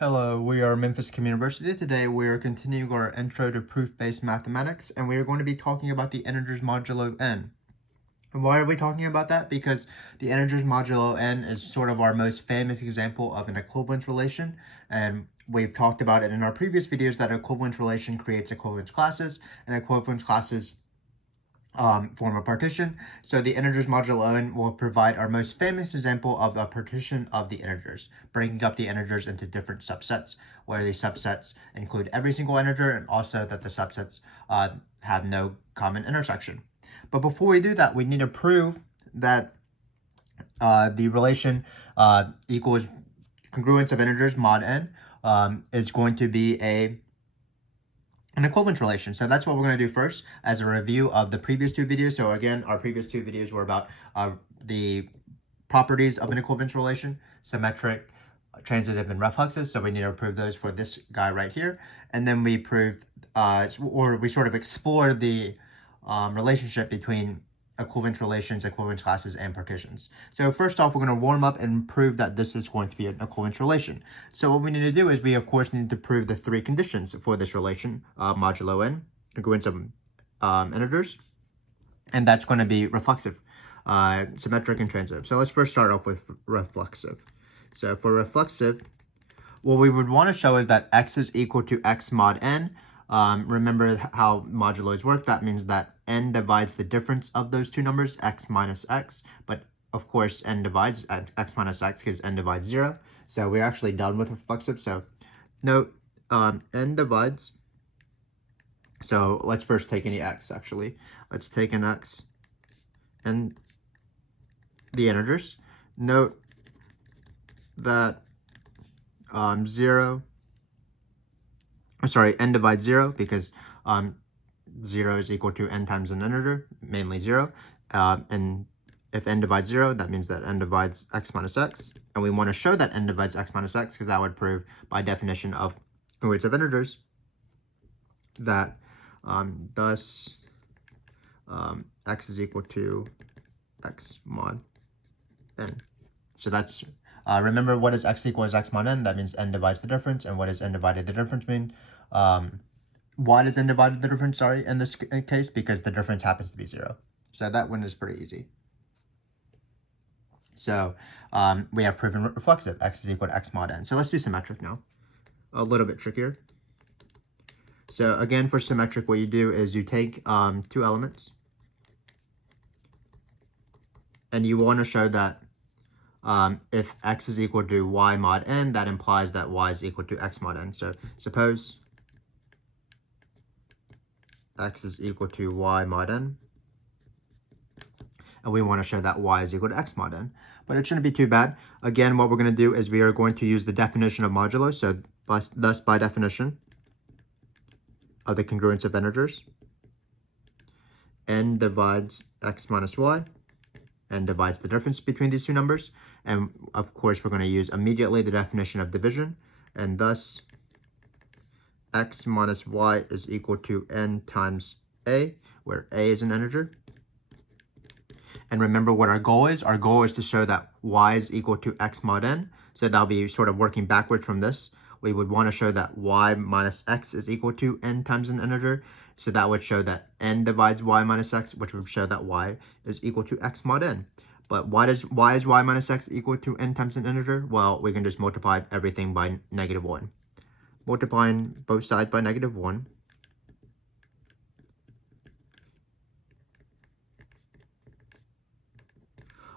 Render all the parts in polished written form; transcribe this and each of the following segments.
Hello, we are Memphis Communiversity. Today we are continuing our intro to proof-based mathematics, and we are going to be talking about the integers modulo n. And why are we talking about that? Because the integers modulo n is sort of our most famous example of an equivalence relation, and we've talked about it in our previous videos that equivalence relation creates equivalence classes, and equivalence classes form a partition. So the integers modulo n will provide our most famous example of a partition of the integers, breaking up the integers into different subsets, where the subsets include every single integer and also that the subsets have no common intersection. But before we do that, we need to prove that the relation equals congruence of integers mod n is going to be an equivalence relation. So that's what we're going to do first as a review of the previous two videos. So again, our previous two videos were about the properties of an equivalence relation, symmetric, transitive, and reflexive. So we need to prove those for this guy right here. And then we proved, or we sort of explored the relationship between equivalence relations, equivalence classes, and partitions. So first off, we're going to warm up and prove that this is going to be an equivalence relation. So what we need to do is we, of course, need to prove the three conditions for this relation, modulo n, congruence of integers, and that's going to be reflexive, symmetric, and transitive. So let's first start off with reflexive. So for reflexive, what we would want to show is that x is equal to x mod n. Remember how modulos work. That means that n divides the difference of those two numbers, x minus x. But of course, n divides x minus x because n divides 0. So we're actually done with reflexive. So note n divides. So let's first take any x, actually. Let's take an x and the integers. Note that 0, sorry, n divides 0 because 0 is equal to n times an integer, mainly 0. And if n divides 0, that means that n divides x minus x. And we want to show that n divides x minus x because that would prove by definition of congruence of integers that thus x is equal to x mod n. So that's, remember what is x equals x mod n? That means n divides the difference. And what does n divided the difference mean? Why does n divided the difference, sorry, in this case? Because the difference happens to be 0. So that one is pretty easy. So we have proven reflexive, x is equal to x mod n. So let's do symmetric now. A little bit trickier. So again, for symmetric, what you do is you take two elements, and you want to show that if x is equal to y mod n, that implies that y is equal to x mod n. So suppose x is equal to y mod n, and we want to show that y is equal to x mod n. But it shouldn't be too bad. Again, what we're going to do is we are going to use the definition of modulo. So thus, by definition of the congruence of integers, n divides x minus y, and divides the difference between these two numbers. And of course, we're going to use immediately the definition of division, and thus x minus y is equal to n times a, where a is an integer. And remember what our goal is. Our goal is to show that y is equal to x mod n. So that'll be sort of working backwards from this. We would want to show that y minus x is equal to n times an integer. So that would show that n divides y minus x, which would show that y is equal to x mod n. But why is y minus x equal to n times an integer? Well, we can just multiply everything by -1. Multiplying both sides by -1.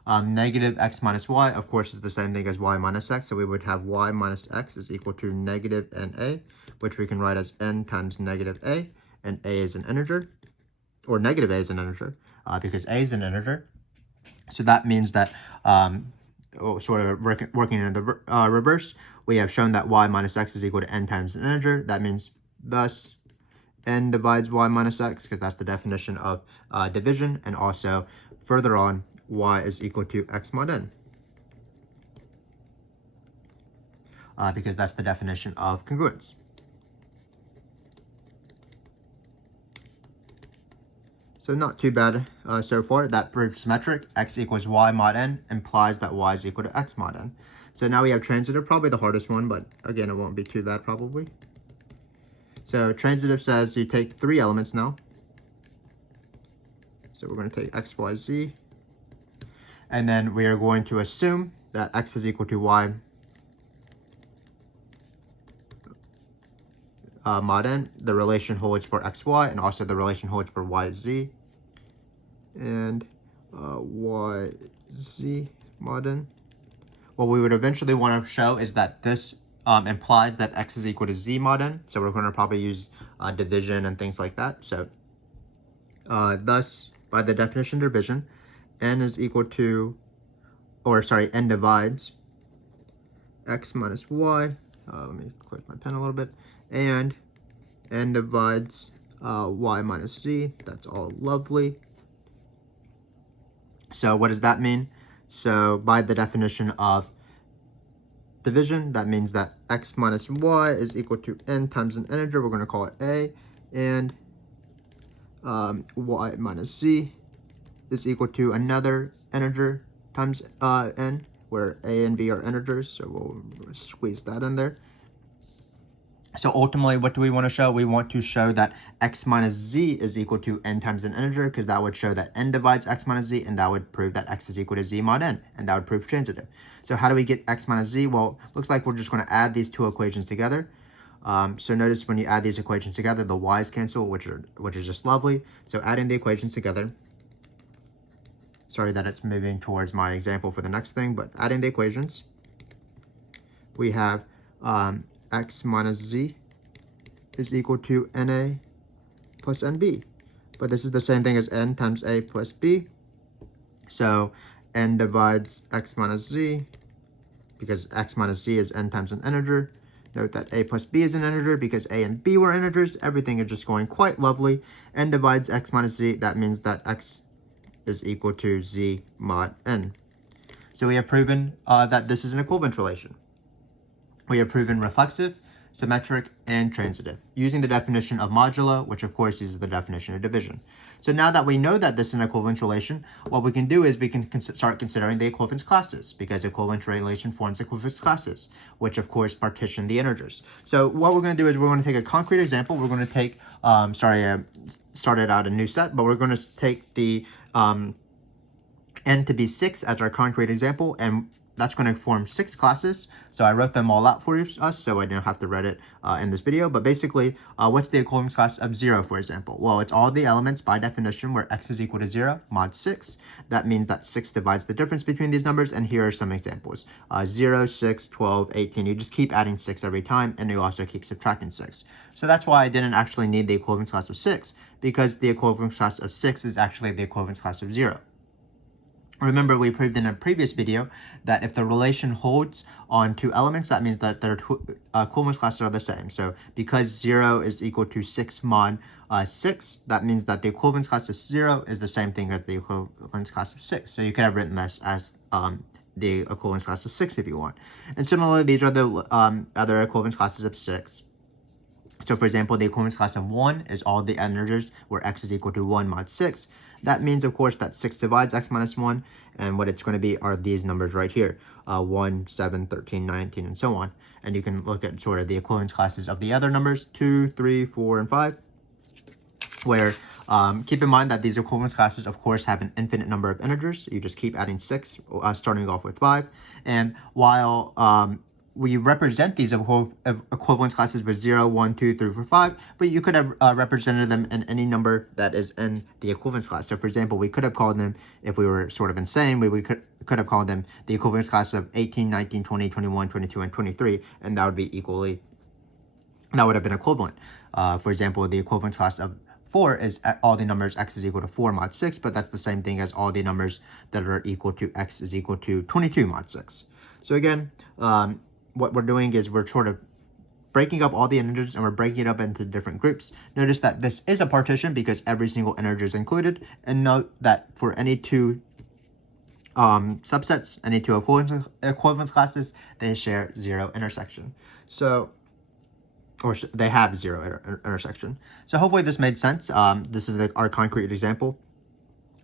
Negative x minus y, of course, is the same thing as y minus x. So we would have y minus x is equal to negative na, which we can write as n times negative a, and a is an integer, or negative a is an integer, because a is an integer. So that means that, sort of working in the reverse, we have shown that y minus x is equal to n times an integer. That means thus n divides y minus x, because that's the definition of division, and also further on, y is equal to x mod n, because that's the definition of congruence. So not too bad so far. That proves symmetric. X equals y mod n implies that y is equal to x mod n. So now we have transitive, probably the hardest one, but again, it won't be too bad probably. So transitive says you take 3 elements now. So we're going to take x, y, z. And then we are going to assume that x is equal to y mod n. The relation holds for x, y, and also the relation holds for y, z. And y, z mod n. What we would eventually want to show is that this implies that x is equal to z mod n. So we're going to probably use division and things like that. So thus, by the definition of division, n is equal to, n divides x minus y. Let me close my pen a little bit. And n divides y minus z. That's all lovely. So what does that mean? So by the definition of division, that means that x minus y is equal to n times an integer. We're going to call it a. And y minus z is equal to another integer times n, where a and b are integers. So we'll squeeze that in there. So ultimately, what do we want to show? We want to show that x minus z is equal to n times an integer, because that would show that n divides x minus z, and that would prove that x is equal to z mod n, and that would prove transitive. So how do we get x minus z? Well, looks like we're just going to add these 2 equations together. So notice when you add these equations together, the y's cancel, which is just lovely. So adding the equations together. Sorry that it's moving towards my example for the next thing, but adding the equations, we have x minus z is equal to na plus nb. But this is the same thing as n times a plus b. So n divides x minus z, because x minus z is n times an integer. Note that a plus b is an integer because a and b were integers. Everything is just going quite lovely. N divides x minus z. That means that x is equal to z mod n. So we have proven that this is an equivalence relation. We have proven reflexive, symmetric, and transitive, using the definition of modulo, which of course uses the definition of division. So now that we know that this is an equivalence relation, what we can do is we can start considering the equivalence classes, because equivalence relation forms equivalence classes, which of course partition the integers. So what we're going to do is we're going to take a concrete example. We're going to take, started out a new set, but we're going to take the n to be 6 as our concrete example, and that's going to form 6 classes. So I wrote them all out for us, so I didn't have to write it in this video. But basically, what's the equivalence class of 0, for example? Well, it's all the elements by definition where x is equal to 0, mod 6. That means that 6 divides the difference between these numbers, and here are some examples. 0, 6, 12, 18. You just keep adding 6 every time, and you also keep subtracting 6. So that's why I didn't actually need the equivalence class of 6, because the equivalence class of 6 is actually the equivalence class of 0. Remember, we proved in a previous video that if the relation holds on 2 elements, that means that their equivalence classes are the same. So because 0 is equal to 6 mod 6, that means that the equivalence class of 0 is the same thing as the equivalence class of 6. So you could have written this as the equivalence class of 6 if you want. And similarly, these are the other equivalence classes of 6. So for example, the equivalence class of 1 is all the integers where x is equal to 1 mod 6. That means, of course, that 6 divides x minus 1, and what it's going to be are these numbers right here, 1, 7, 13, 19, and so on. And you can look at sort of the equivalence classes of the other numbers, 2, 3, 4, and 5, where keep in mind that these equivalence classes, of course, have an infinite number of integers. You just keep adding 6, starting off with 5. And while we represent these equivalence classes with 0, 1, 2, 3, 4, 5, but you could have represented them in any number that is in the equivalence class. So for example, we could have called them, if we were sort of insane, we could have called them the equivalence class of 18, 19, 20, 21, 22, and 23, and that would be that would have been equivalent. For example, the equivalence class of 4 is all the numbers x is equal to 4 mod 6, but that's the same thing as all the numbers that are equal to x is equal to 22 mod 6. So again, what we're doing is we're sort of breaking up all the integers, and we're breaking it up into different groups. Notice that this is a partition because every single integer is included, and note that for any 2 subsets, any 2 equivalence classes, they share 0 intersection. So or they have zero intersection. So hopefully this made sense. This is our concrete example.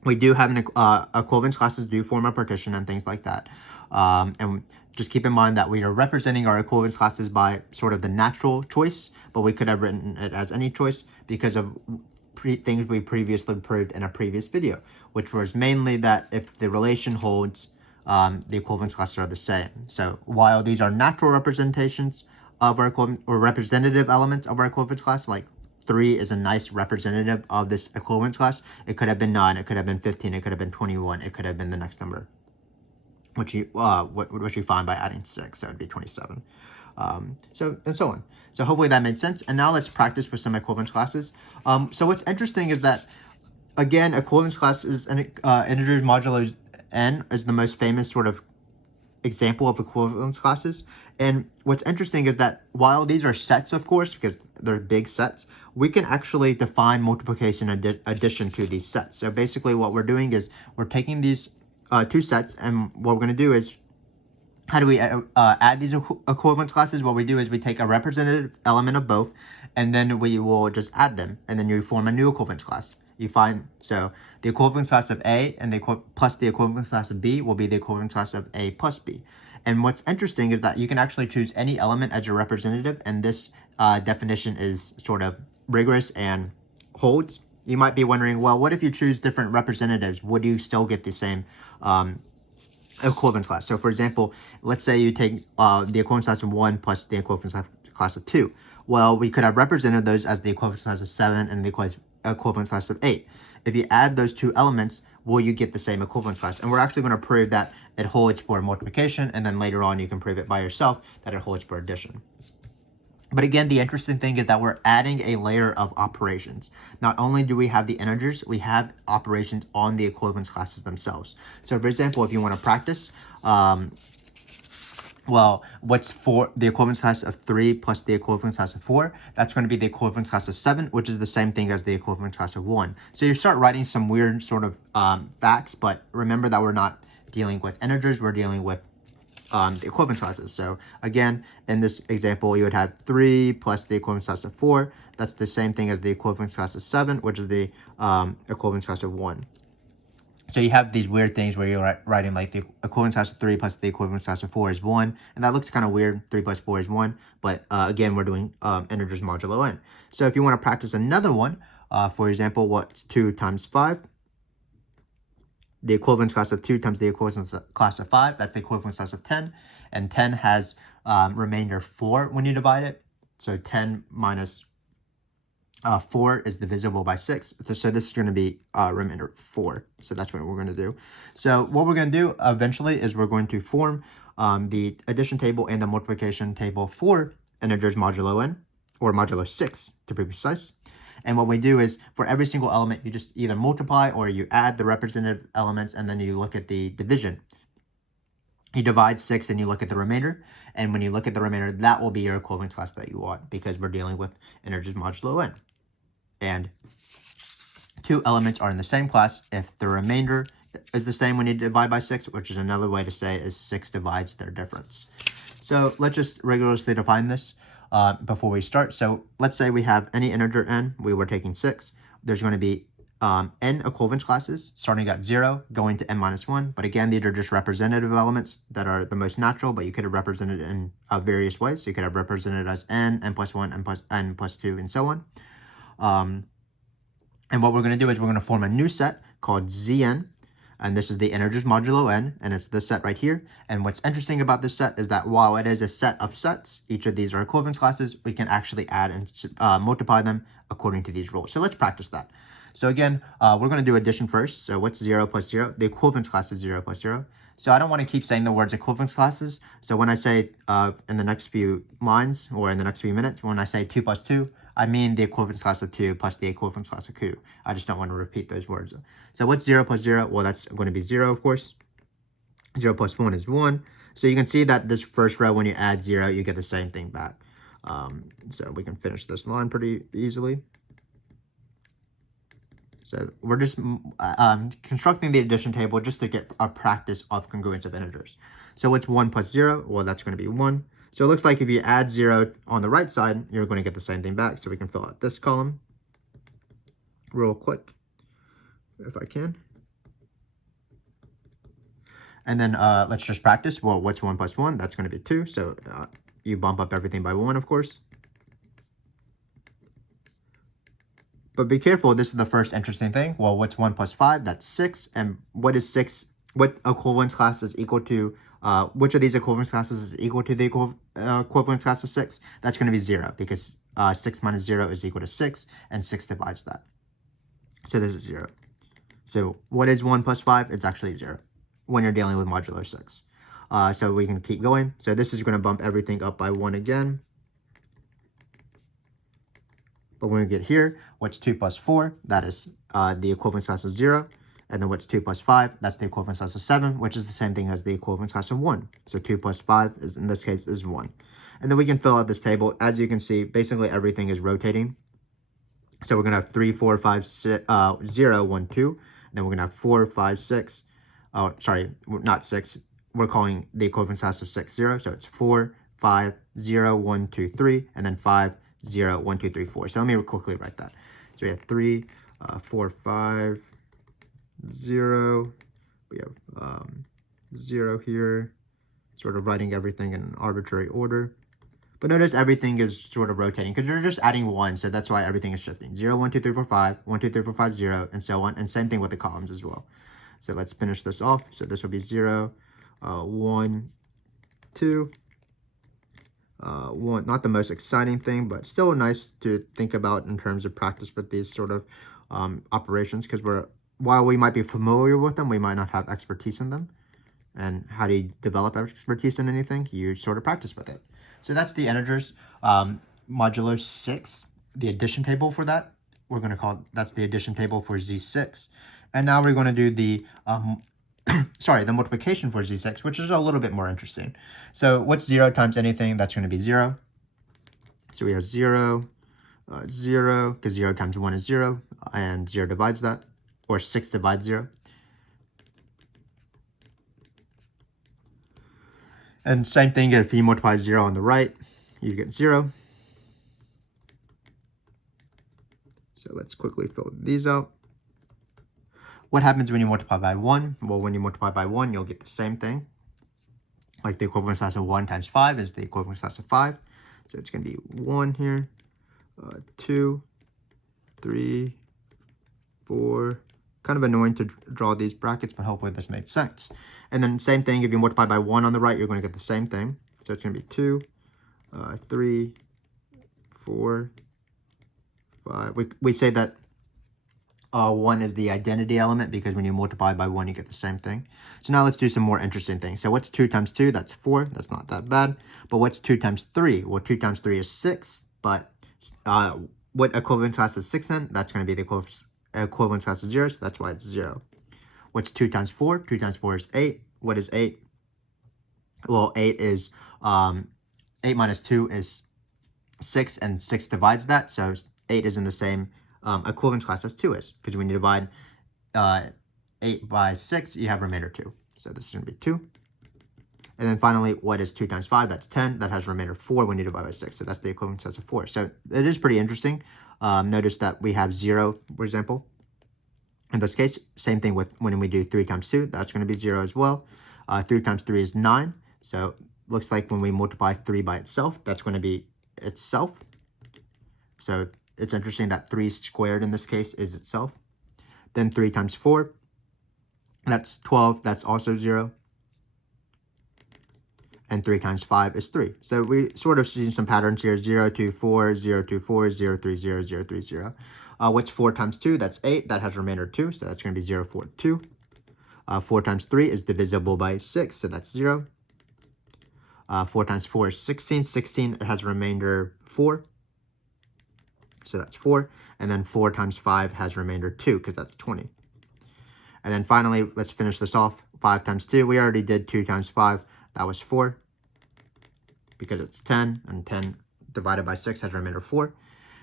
We do have an equivalence classes do form a partition and things like that. And just keep in mind that we are representing our equivalence classes by sort of the natural choice, but we could have written it as any choice because of things we previously proved in a previous video, which was mainly that if the relation holds, the equivalence classes are the same. So while these are natural representations of our equivalent or representative elements of our equivalence class, like 3 is a nice representative of this equivalence class. It could have been 9, it could have been 15, it could have been 21, it could have been the next number, which you find by adding 6, so it would be 27. So and so on. So hopefully that made sense. And now let's practice with some equivalence classes. So what's interesting is that, again, equivalence classes and integers modulo n is the most famous sort of example of equivalence classes. And what's interesting is that while these are sets, of course, because they're big sets, we can actually define multiplication and addition to these sets. So basically what we're doing is we're taking these two sets, and what we're going to do is, how do we add these equivalence classes? What we do is we take a representative element of both, and then we will just add them, and then you form a new equivalence class. You find, so the equivalence class of A and plus the equivalence class of B will be the equivalence class of A plus B. And what's interesting is that you can actually choose any element as your representative, and this definition is sort of rigorous and holds. You might be wondering, well, what if you choose different representatives? Would you still get the same equivalence class? So for example, let's say you take the equivalence class of 1 plus the equivalence class of 2. Well, we could have represented those as the equivalence class of 7 and the equivalence class of 8. If you add those two elements, will you get the same equivalence class? And we're actually going to prove that it holds for multiplication, and then later on you can prove it by yourself that it holds for addition. But again, the interesting thing is that we're adding a layer of operations. Not only do we have the integers, we have operations on the equivalence classes themselves. So for example, if you want to practice, well, what's for the equivalence class of 3 plus the equivalence class of 4? That's going to be the equivalence class of 7, which is the same thing as the equivalence class of 1. So you start writing some weird sort of facts, but remember that we're not dealing with integers, we're dealing with the equivalence classes. So again, in this example, you would have 3 plus the equivalence class of 4. That's the same thing as the equivalence class of 7, which is the equivalence class of 1. So you have these weird things where you're writing like the equivalence class of 3 plus the equivalence class of 4 is 1. And that looks kind of weird. 3 plus 4 is 1. But again, we're doing integers modulo n. So if you want to practice another one, for example, what's 2 times 5? The equivalence class of 2 times the equivalence class of 5, that's the equivalence class of 10. And 10 has remainder 4 when you divide it. So 10 minus 4 is divisible by 6. So this is going to be remainder 4. So that's what we're going to do. So what we're going to do eventually is we're going to form the addition table and the multiplication table for integers modulo n, or modulo 6 to be precise. And what we do is for every single element, you just either multiply or you add the representative elements, and then you look at the division. You divide 6 and you look at the remainder. And when you look at the remainder, that will be your equivalence class that you want, because we're dealing with integers modulo n. And two elements are in the same class if the remainder is the same when you divide by 6, which is another way to say is 6 divides their difference. So let's just rigorously define this before we start. So let's say we have any integer n, we were taking 6. There's going to be n equivalence classes starting at 0 going to n minus 1. But again, these are just representative elements that are the most natural, but you could have represented it in various ways. So you could have represented it as n plus 1, n plus 2, and so on. And what we're going to do is we're going to form a new set called Zn, and this is the integers modulo n, and it's this set right here. And what's interesting about this set is that while it is a set of sets, each of these are equivalence classes, we can actually add and multiply them according to these rules. So let's practice that. So again, we're going to do addition first. So what's 0 plus 0? The equivalence class is 0 plus 0. So I don't want to keep saying the words equivalence classes. So when I say in the next few lines or in the next few minutes, when I say 2 plus 2, I mean the equivalence class of 2 plus the equivalence class of 2. I just don't want to repeat those words. So what's 0 plus 0? Well, that's going to be 0, of course. 0 plus 1 is 1. So you can see that this first row, when you add 0, you get the same thing back. So we can finish this line pretty easily. So we're just constructing the addition table just to get a practice of congruence of integers. So what's 1 plus 0? Well, that's going to be 1. So it looks like if you add 0 on the right side, you're going to get the same thing back. So we can fill out this column real quick, if I can. And then let's just practice. Well, what's 1 plus 1? That's going to be 2. So you bump up everything by 1, of course. But be careful, this is the first interesting thing. Well, what's 1 plus 5? That's 6. And what is 6? What equivalence class is equal to, which of these equivalence classes is equal to the equivalence class of 6? That's going to be 0, because 6 minus 0 is equal to 6, and 6 divides that. So this is 0. So what is 1 plus 5? It's actually 0 when you're dealing with modulo 6. So we can keep going. So this is going to bump everything up by 1 again. But when we get here, what's 2 plus 4? That is the equivalence class of 0. And then what's 2 plus 5? That's the equivalence class of 7, which is the same thing as the equivalence class of 1. So 2 plus 5, is in this case, is 1. And then we can fill out this table. As you can see, basically everything is rotating. So we're going to have 3, 4, 5, 6, 0, 1, 2. Then we're going to have 4, 5, 6. Oh, sorry, not 6. We're calling the equivalence class of 6, 0. So it's 4, 5, 0, 1, 2, 3. And then 5, 0, 1, 2, 3, 4. So let me quickly write that. So we have 3, 4, 5, 0. We have 0 here. Sort of writing everything in an arbitrary order. But notice everything is sort of rotating because you're just adding 1. So that's why everything is shifting. 0, 1, 2, 3, 4, 5. 1, 2, 3, 4, 5, 0. And so on. And same thing with the columns as well. So let's finish this off. So this will be 0, 1, 2. 1, not the most exciting thing, but still nice to think about in terms of practice with these sort of operations, because while we might be familiar with them, we might not have expertise in them. And how do you develop expertise in anything? You sort of practice with it. So that's the integers. Modulo 6, the addition table for that, we're going to call, that's the addition table for Z6. And now we're going to do the the multiplication for Z6, which is a little bit more interesting. So what's 0 times anything? That's going to be 0. So we have 0, 0, because 0 times 1 is 0, and 0 divides that, or 6 divides 0. And same thing, if you multiply 0 on the right, you get 0. So let's quickly fill these out. What happens when you multiply by 1? Well, when you multiply by 1, you'll get the same thing. Like the equivalence class of 1 times 5 is the equivalence class of 5. So it's going to be 1 here, 2, 3, 4. Kind of annoying to draw these brackets, but hopefully this makes sense. And then same thing, if you multiply by 1 on the right, you're going to get the same thing. So it's going to be 2, 3, 4, 5. We say that 1 is the identity element because when you multiply by 1, you get the same thing. So now let's do some more interesting things. So what's 2 times 2? That's 4. That's not that bad. But what's 2 times 3? Well, 2 times 3 is 6. But what equivalence class is 6 then? That's going to be the equivalence class of 0. So that's why it's 0. What's 2 times 4? 2 times 4 is 8. What is 8? Well, 8 is 8 minus 2 is 6, and 6 divides that. So 8 is in the same equivalence class as 2 is, because when you divide 8 by 6, you have remainder 2. So this is going to be 2. And then finally, what is 2 times 5? That's 10. That has remainder 4 when you divide by 6. So that's the equivalence class of 4. So it is pretty interesting. Notice that we have 0, for example. In this case, same thing with when we do 3 times 2. That's going to be 0 as well. 3 times 3 is 9. So looks like when we multiply 3 by itself, that's going to be itself. So it's interesting that 3 squared in this case is itself. Then 3 times 4, that's 12. That's also 0. And 3 times 5 is 3. So we sort of see some patterns here. 0, 2, 4, 0, 2, 4, 0, 3, 0, 0, 3, 0. What's 4 times 2? That's 8. That has remainder 2. So that's going to be 0, 4, 2. 4 times 3 is divisible by 6. So that's 0. 4 times 4 is 16. 16 has remainder 4. So that's 4. And then 4 times 5 has remainder 2 because that's 20. And then finally, let's finish this off. 5 times 2. We already did 2 times 5. That was 4 because it's 10. And 10 divided by 6 has remainder 4.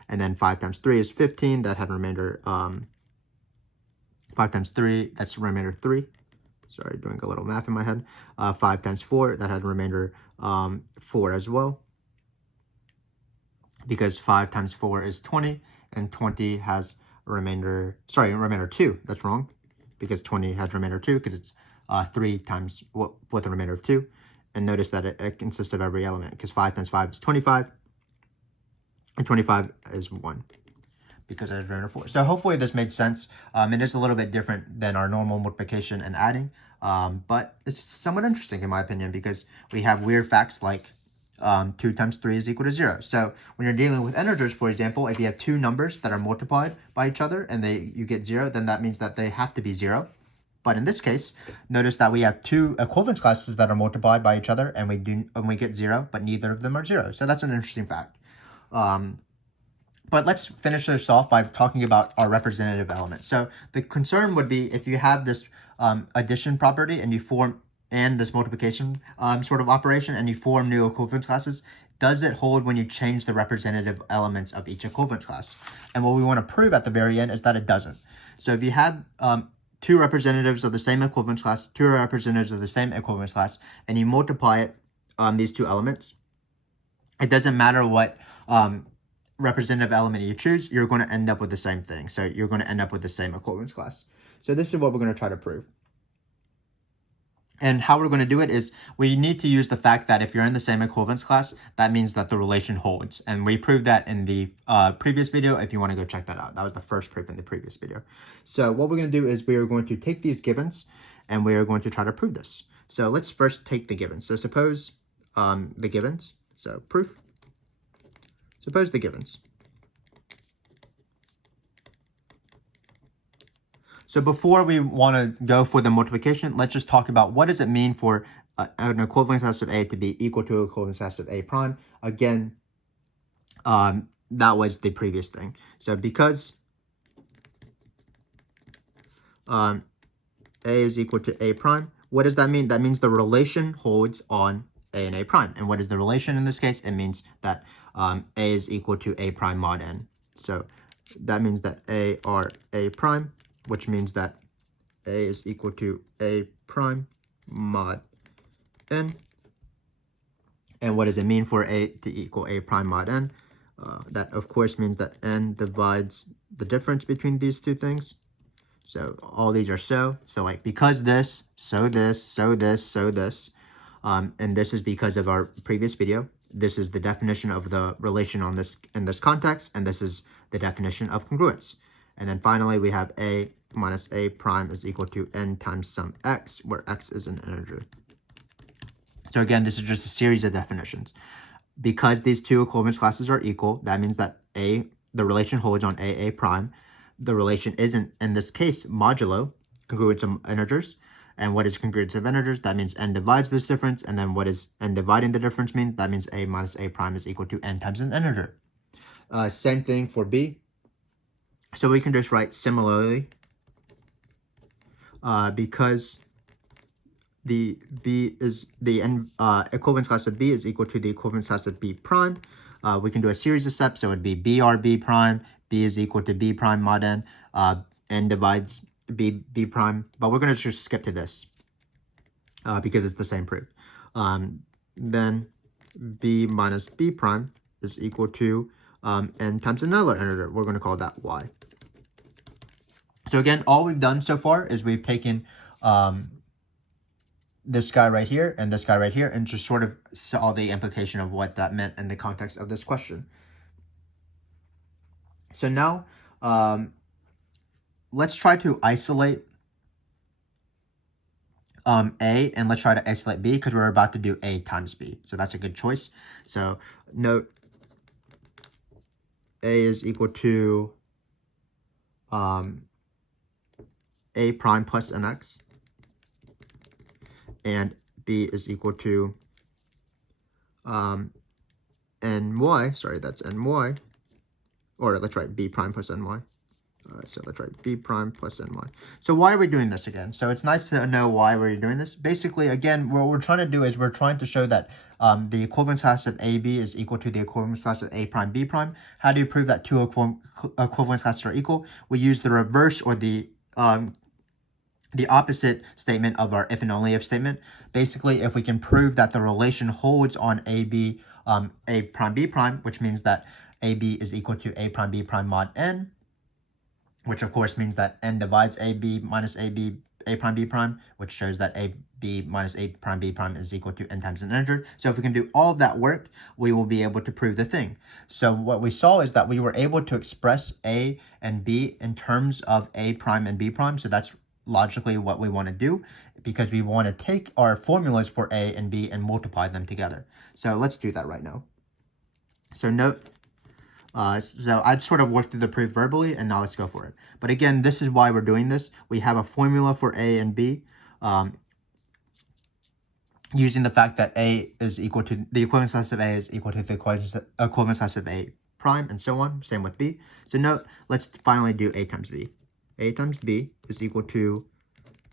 And then 5 times 3 is 15. That had remainder 5 times 3, that's remainder 3 Sorry, doing a little math in my head. 5 times 4, that had remainder 4 as well. Because 5 times 4 is 20, and 20 has a remainder, sorry, remainder 2. That's wrong, because 20 has remainder 2, because it's 3 times with a remainder of 2. And notice that it consists of every element, because 5 times 5 is 25, and 25 is 1, because there's remainder 4. So hopefully this made sense. It is a little bit different than our normal multiplication and adding, but it's somewhat interesting in my opinion, because we have weird facts like 2 times 3 is equal to 0. So when you're dealing with integers, for example, if you have two numbers that are multiplied by each other and you get 0, then that means that they have to be 0. But in this case, notice that we have two equivalence classes that are multiplied by each other, and we get 0, but neither of them are 0. So that's an interesting fact. But let's finish this off by talking about our representative element. So the concern would be if you have this addition property and you form and this multiplication sort of operation and you form new equivalence classes, does it hold when you change the representative elements of each equivalence class? And what we want to prove at the very end is that it doesn't. So if you have two representatives of the same equivalence class, two representatives of the same equivalence class, and you multiply it these two elements, it doesn't matter what representative element you choose, you're going to end up with the same thing. So you're going to end up with the same equivalence class. So this is what we're going to try to prove. And how we're going to do it is we need to use the fact that if you're in the same equivalence class, that means that the relation holds. And we proved that in the previous video if you want to go check that out. That was the first proof in the previous video. So what we're going to do is we are going to take these givens and we are going to try to prove this. So let's first take the givens. So suppose the givens, so proof, suppose the givens. So before we want to go for the multiplication, let's just talk about what does it mean for an equivalence class of A to be equal to an equivalence class of A prime. Again, that was the previous thing. So because A is equal to A prime, what does that mean? That means the relation holds on A and A prime. And what is the relation in this case? It means that A is equal to A prime mod N. So that means that A are A prime, which means that A is equal to A prime mod N. And what does it mean for A to equal A prime mod N? That, of course, means that N divides the difference between these two things. So all these are so like because this, so this, so this, so this. And this is because of our previous video. This is the definition of the relation on this in this context, and this is the definition of congruence. And then finally, we have A minus A prime is equal to N times some X, where X is an integer. So again, this is just a series of definitions. Because these two equivalence classes are equal, that means that the relation holds on A prime. The relation isn't, in this case, modulo, congruence of integers. And what is congruence of integers? That means N divides this difference. And then what is N dividing the difference mean? That means A minus A prime is equal to N times an integer. Same thing for B. So we can just write similarly, because the equivalence class of B is equal to the equivalence class of B prime. We can do a series of steps. So it would be B R B prime, B is equal to B prime mod N, N divides B prime. But we're going to just skip to this because it's the same proof. Then B minus B prime is equal to N times another integer. We're going to call that Y. So again, all we've done so far is we've taken this guy right here and this guy right here and just sort of saw the implication of what that meant in the context of this question. So now let's try to isolate A, and let's try to isolate B because we're about to do A times B. So that's a good choice. So note A is equal to A prime plus NX, and B is equal to NY, sorry, that's NY, or let's write B prime plus NY. So let's write B prime plus NY. So why are we doing this again? So it's nice to know why we're doing this. Basically, again, what we're trying to do is we're trying to show that the equivalence class of AB is equal to the equivalence class of A prime B prime. How do you prove that two equivalence classes are equal? We use the reverse or the the opposite statement of our if and only if statement. Basically, if we can prove that the relation holds on AB, A prime B prime, which means that AB is equal to A prime B prime mod N, which of course means that N divides AB minus AB, A prime B prime, which shows that AB minus A prime B prime is equal to N times an integer. So if we can do all of that work, we will be able to prove the thing. So what we saw is that we were able to express A and B in terms of A prime and B prime. So that's logically what we want to do, because we want to take our formulas for A and B and multiply them together. So let's do that right now. So note, so I sort of worked through the proof verbally, and now let's go for it. But again, this is why we're doing this. We have a formula for A and B, using the fact that A is equal to, the equivalence class of A is equal to the equivalence class of A prime, and so on. Same with B. So note, let's finally do A times B. A times B is equal to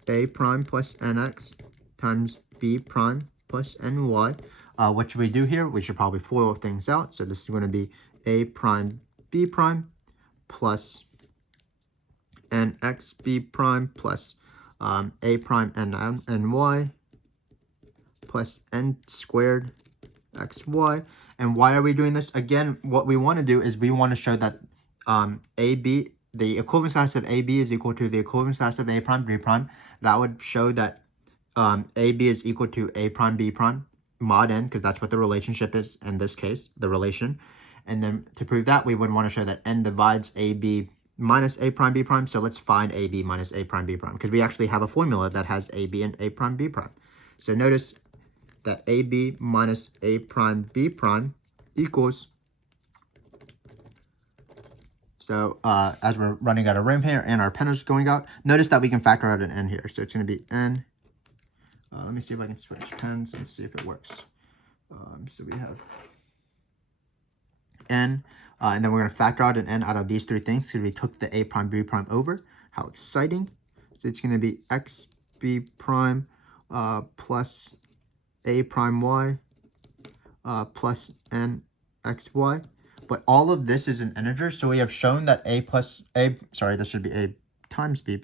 A prime plus NX times B prime plus NY. What should we do here? We should probably FOIL things out. So this is going to be A prime B prime plus NX B prime plus A prime NY plus N squared XY. And why are we doing this? Again, what we want to do is we want to show that AB, the equivalence class of AB is equal to the equivalence class of A prime B prime. That would show that AB is equal to A prime B prime mod N, because that's what the relationship is in this case, the relation. And then to prove that, we would want to show that N divides AB minus A prime B prime. So let's find AB minus A prime B prime, because we actually have a formula that has AB and A prime B prime. So notice that AB minus A prime B prime equals, so as we're running out of room here and our pen is going out, notice that we can factor out an N here. So it's going to be N. Let me see if I can switch pens and see if it works. So we have N, and then we're going to factor out an N out of these three things because we took the A prime B prime over. How exciting. So it's going to be X B prime plus A prime Y plus N X Y. But all of this is an integer, so we have shown that this should be A times B.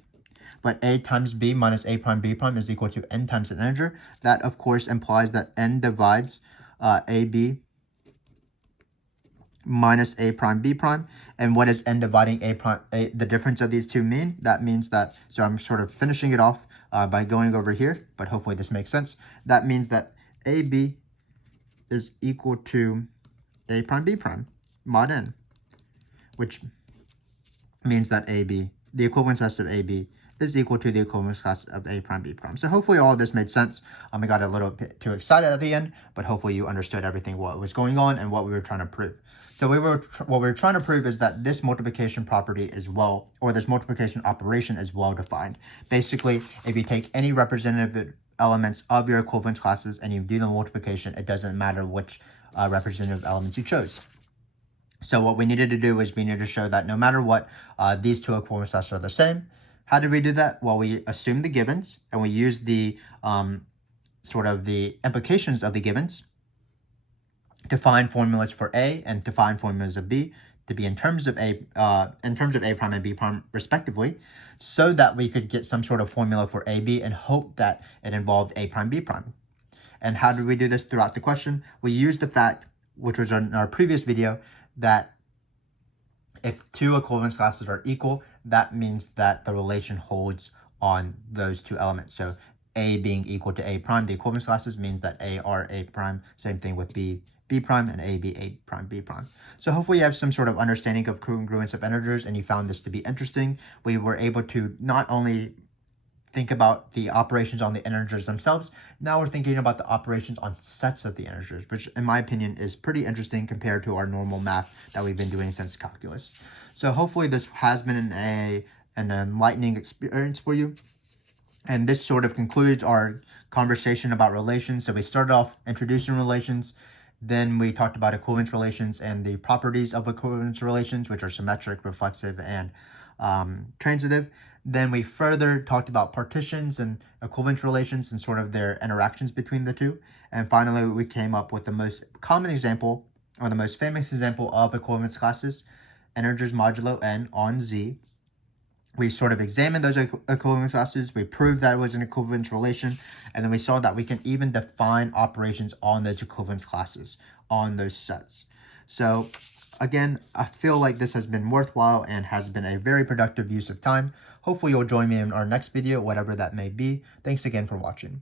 But A times B minus A prime B prime is equal to N times an integer. That, of course, implies that N divides AB minus A prime B prime. And what does N dividing the difference of these two mean? That means that, so I'm sort of finishing it off by going over here, but hopefully this makes sense. That means that AB is equal to A prime B prime mod N, which means that AB, the equivalence class of AB, is equal to the equivalence class of A prime B prime. So hopefully all of this made sense. I got a little bit too excited at the end, but hopefully you understood everything, what was going on and what we were trying to prove. So what we were trying to prove is that this multiplication property is this multiplication operation is well defined. Basically, if you take any representative elements of your equivalence classes and you do the multiplication, it doesn't matter which representative elements you chose. So what we needed to do was we needed to show that no matter what, these two equivalence classes are the same. How did we do that? Well, we assumed the givens, and we used the sort of the implications of the givens to find formulas for A and to find formulas of B to be in terms of A prime and B prime respectively, so that we could get some sort of formula for AB and hope that it involved A prime B prime. And how did we do this throughout the question? We used the fact, which was in our previous video, that if two equivalence classes are equal, that means that the relation holds on those two elements. So A being equal to A prime, the equivalence classes means that A are A prime. Same thing with B prime, and A be A prime B prime. So hopefully you have some sort of understanding of congruence of integers and you found this to be interesting. We were able to not only think about the operations on the integers themselves, now we're thinking about the operations on sets of the integers, which in my opinion is pretty interesting compared to our normal math that we've been doing since calculus. So hopefully this has been an enlightening experience for you. And this sort of concludes our conversation about relations. So we started off introducing relations, then we talked about equivalence relations and the properties of equivalence relations, which are symmetric, reflexive, and transitive. Then we further talked about partitions and equivalence relations and sort of their interactions between the two. And finally, we came up with the most common example, or the most famous example of equivalence classes, integers modulo n on z. We sort of examined those equivalence classes, we proved that it was an equivalence relation, and then we saw that we can even define operations on those equivalence classes, on those sets. So again, I feel like this has been worthwhile and has been a very productive use of time. Hopefully you'll join me in our next video, whatever that may be. Thanks again for watching.